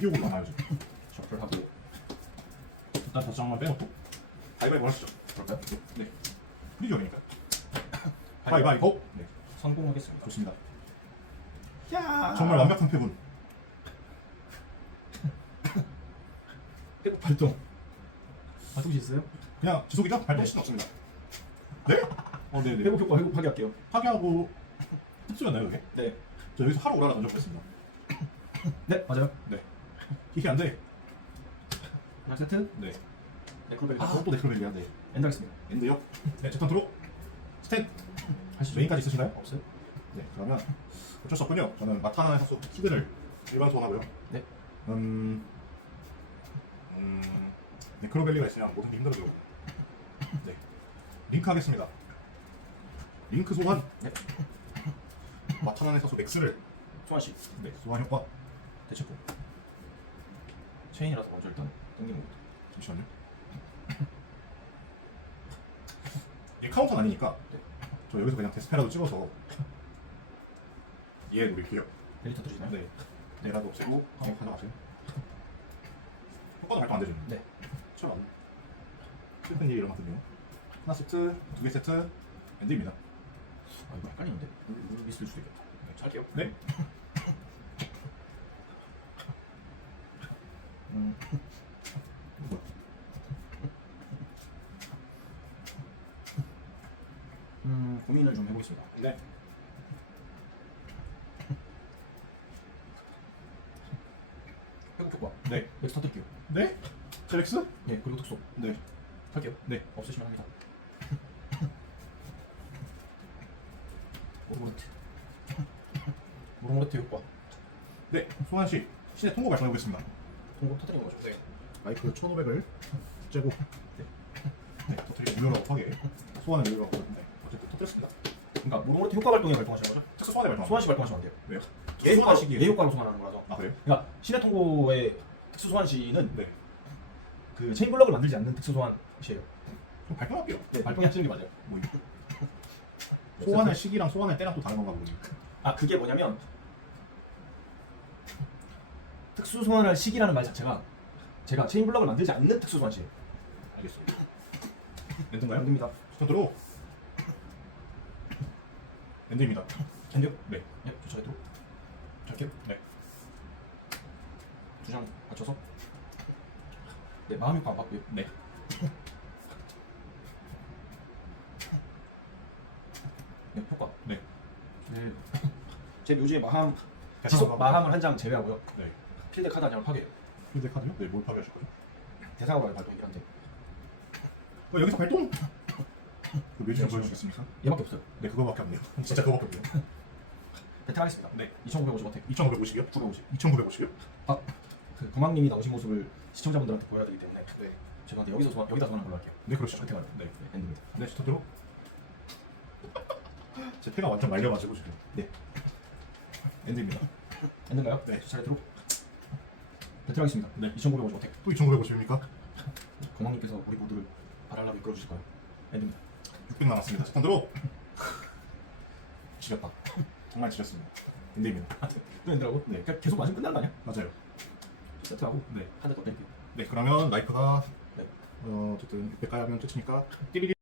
피옥으로 나눠야죠. 셔플 하고 일단 다섯 장만 빼놓고 가위바위보 하시죠. 그럴까요? 네. 프리즈어니까. 가위바위보. 네. 성공하겠습니다. 좋습니다. 야 정말 완벽한 패분. 회복 발동. 발동 있어요? 그냥 지속이죠? 발동 시는 없습니다. 네? 어, 네네. 회복 효과 회복하게 할게요. 파괴하고 흡수였나요, 이게? 네. 저 여기서 하루 오라라 던져보겠습니다. 네 맞아요. 네. 이게 안 돼. 하나 세트. 네. 네크로벨 아, 또 네크로벨리아. 네. 엔더겠습니다. 엔드요. 네, 제턴 들어. 스탠. 하시죠. 메인까지 있으신가요? 없어요? 네, 그러면 어쩔 수 없군요. 저는 마타나 선수 키드를 일반 소환하고요. 네. 음, 음, 네크로벨리가 있으면 모든 게 힘들어지고. 네, 링크 하겠습니다. 링크 소환. 네. 마타나 선수 맥스를 소환 씨. 네, 소환 효과. 대체포. 체인이라서 먼저 일단 당기는 것부터. 잠시만요. 이게 카운터는 아니니까 네. 저 여기서 그냥 데스페라도 찍어서 얘 노릴게요. 데리터 드시나요? 네. 내라도 없애고 그냥 가져가세요. 효과도 발동 안 되죠? 네. 그렇죠. 슬픈 일이 일어났거든요. 하나 세트, 두 개 세트, 엔드입니다. 아 이거 헷갈리는데. 물 미스일 수도 있겠다. 네, 할게요. 네. 음. 뭐야? 음 고민을 좀 해보겠습니다. 네. 회복 효과. 네. 맥스 터뜨릴게요. 네? 제렉스? 네 그리고 특수 네. 할게요. 네. 없으시면 합니다. 모르모르트. 모르모르트 효과. 네. 소환 씨, 신의 통고 발동해 보겠습니다. 통곡 터뜨리는 거죠. 네. 마이크 1500을 째고 네. 네. 터트리고 무료로 하게 소환을 무료로 하고 네. 든 터뜨렸습니다. 그러니까 모르모르트 효과 발동에 발동하시는 거죠? 특수 소환에 발동. 소환시 발동하시면 안 돼요. 왜요? 예 효과 시기에. 예 효과로 소환하는 거라서. 아 그래요? 그러니까 신의 통고의 특수 소환 시는 네. 그 체인 블럭을 만들지 않는 특수 소환 시예요. 그럼 발동할게요. 네, 발동이 하시는 게 맞아요. 뭐 이거. 소환의 시기랑 소환의 때랑 또 다른 건가 보군요. 아 그게 뭐냐면 특수 소환할 시기라는 말 자체가 제가 체인 블럭을 만들지 않는 특수 소환 시예요. 알겠습니다. 엔드인가요? 됩니다. 들어. 엔드입니다. 캔디요? 네. 네, 저 차례 들어. 잘게요. 네. 두 장 맞춰서. 네, 마음 효과 안 받고요. 네. 네, 효과. 네. 네. 제 묘지에 마함 지속 마함을 한 장 제외하고요. 네. 필드 카드 한 장을 파괴. 필드 카드요? 네. 뭘 파괴하실 거죠? 대상화발 발동이긴 한데 어, 여기서 발동. 그 묘지 좀 보여주시겠습니까? 얘밖에 없어요. 네, 그거밖에 없네요. 진짜 그거밖에 없네요. 배틀하겠습니다. 네. 2,950 어택. 2,550이요? 950. 2,950이요? 아, 그 거망님이 나오신 모습을 시청자분들한테 보여야 되기 때문에 네. 죄송한데 여기서 소환, 여기다 소환하는 걸로 할게요. 네, 그렇죠. 선택하는. 네. 네, 엔드입니다. 네, 들어. 제 패가 완전 말려가지고 지금. 네. 엔드입니다. 엔드인가요? 네. 차례 들어. 배틀하겠습니다. 네. 2,950 어택. 또 2,950입니까? 거망님께서 우리 모두를 바랄라고 이끌어 주실 거예요. 엔드입니다. 600 남았습니다. 스턴 들어. 지렸다. 정말 지렸습니다. 또 엔드라고? 네. 그러니까 계속 맞으면 끝나는 거 아니야? 맞아요. 세트하고 네. 한대더 뺄게요. 네, 그러면 라이프가 네. 어, 어쨌든 600 가야 하면 끝이니까 띠리리